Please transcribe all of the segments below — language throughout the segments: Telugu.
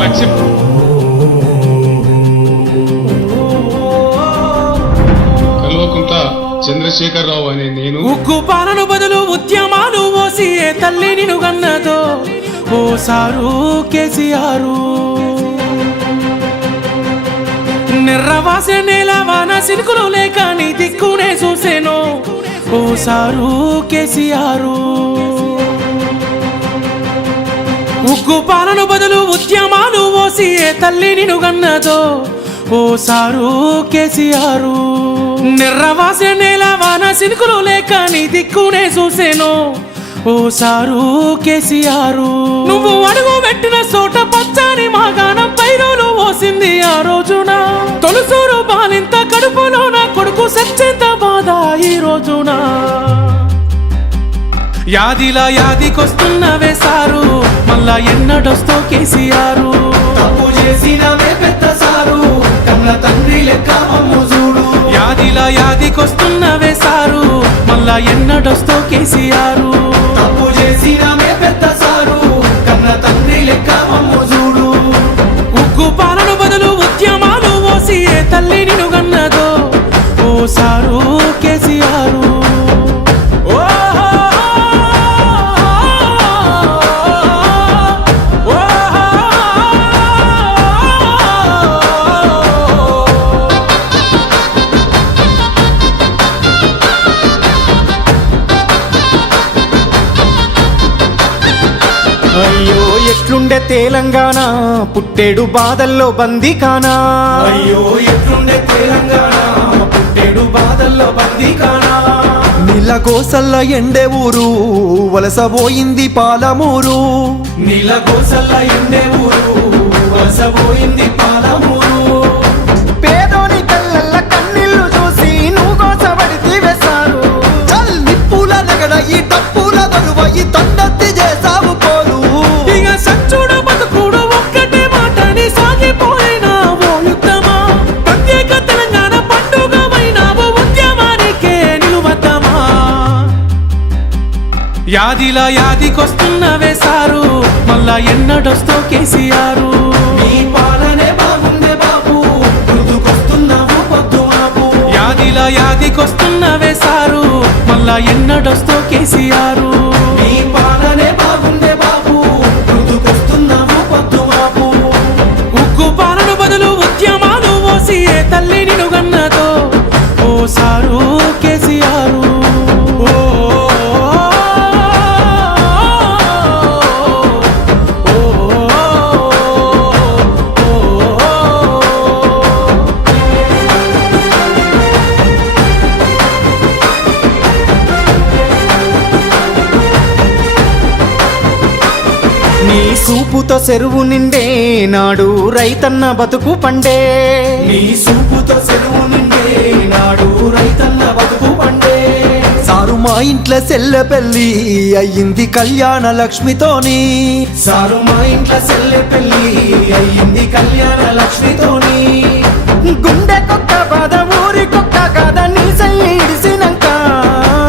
లక్ష్యం. కల్వకుంట్ల చంద్రశేఖరరావు అనే నేను ఉక్కు పాలన బదులు ఉద్యమాలు ఓసి ఏ తల్లి నిన్ను గన్నదో ఓ సారు కేసీఆర్. నిర్రవాసే నేల వాన సినుకులు లేక నీ దిక్కునే చూసేను ఓ సారు కేసీఆర్. ఉక్కు పాలన బదులు ఉద్యమాలు ఓసి ఏ తల్లి నిన్ను గన్నదో ఓ సారు కేసీఆర్. నిర్రవాసే నేల వాన సినుకులు లేక నీ దిక్కునే చూసేను ఓ సారు కేసీఆర్. నువ్వు అడుగు పెట్టిన చోట పచ్చని మాగాణం పైరులు ఓసింది ఆ రోజున. తొలుసూరు బాలింత కడుపులో నా కొడుకు సచ్చేంత బాధ ఈ రోజున. యాదిలా యాదికొస్తున్నవే సారు మళ్ళా ఎన్నడొస్తో కేసీఆర్. తప్పు చేసినవే పెద్ద సారు కన్న తండ్రి లెక్క మమ్ము చూడు. యాదిలా యాదికొస్తున్నవే సారు మళ్ళా ఎన్నడొస్తో కేసీఆర్. తప్పు చేసినవే పెద్ద సారు కన్న తండ్రి లెక్క మమ్ము చూడు. ఉక్కు పాలన బదులు ఉద్యమాలు ఓసి ఏ తల్లి నిన్ను గన్నదో ఓ సారు కేసీఆర్. అయ్యో ఎట్లుండే తెలంగాణ పుట్టేడు బాధల్లో బందీకానా. అయ్యో ఎట్లుండే తెలంగాణ పుట్టేడు బాధల్లో బందీకానా. నీలగోసల్ల ఎండే ఊరు వలసపోయింది పాలమూరు. నీలగోసల్ల ఎండే ఊరు వలసపోయింది పాలమూరు. పేదోని కళ్ళల్ల కన్నీళ్లు చూసి నువ్వు గోసపడితే వేశారు. చల్ నిప్పుల నగడ ఈ టప్పుల దరువ ఈ తొండత్తి చేసావు పోరు. ఇక సచ్చుడు బతుకుడు ఒక్కటే మాటని సాగిపోయినా ఓ యుద్ధమా. ప్రత్యేక తెలంగాణ పండుగమైనావు ఉద్యమానికే నిలువద్దమా. యాదిలా యాదికొస్తున్నవే సారు మళ్ళా ఎన్నడొస్తో కేసీఆర్. నీ పాలనే బాగుందే బాబు గుర్తుకొస్తున్నావు పొద్దు మాపు. యాదిలా యాదికొస్తున్నవే సారు మళ్ళా ఎన్నడొస్తో కేసీఆర్. నీ పాలనే బాగుందే బాబు గుర్తుకొస్తున్నావు పొద్దు మాపు. ఉక్కు పాలన బదులు ఉద్యమాలు ఓసి ఏ తల్లి నిన్ను గన్నదో ఓ సారు కేసీఆర్. నీ సూపుతో చెరువు నిండే నాడు రైతన్న బతుకు పండే. నీ సూపుతో చెరువు నిండే నాడు రైతన్న బతుకు పండే. సారు మా ఇంట్లో సెల్ల పెళ్ళి అయ్యింది కళ్యాణ లక్ష్మితోని. సారు మా ఇంట్లో సెల్లె పెళ్ళి అయ్యింది కళ్యాణ లక్ష్మితోని. గుండె కొక్క బాధ ఊరి కొక్క కాద నీ ఇడిసినాక.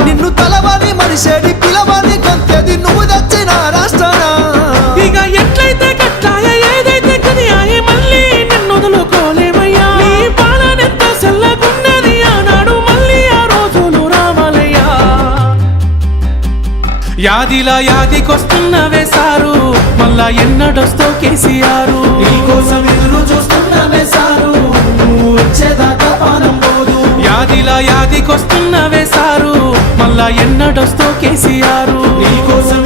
నిన్ను తలవని మనిషేడి పిలవని గొంతేది నువ్వు తెచ్చిన రాష్ట్రాన. ఇక ఎట్లయితే కట్లాయ ఏదైతే కదియాయి మళ్ళీ నిన్ను వదులుకోలేమయ్యా. నీ పాలనెంత సెల్లగున్నది ఆనాడు మళ్ళీ ఆ రోజులు రావాలయ్యా. యాదిలా యాదికొస్తున్నవే సారు మళ్ళా ఎన్నడొస్తో కేసీఆర్. నీకోసం ఎదురు చూస్తున్నానే సారు నువ్వు వచ్చేదాకా పానం పోదు. యాదిలా యాదికొస్తున్నవే సారు మళ్ళా ఎన్నడొస్తో కేసీఆర్. నీకోసం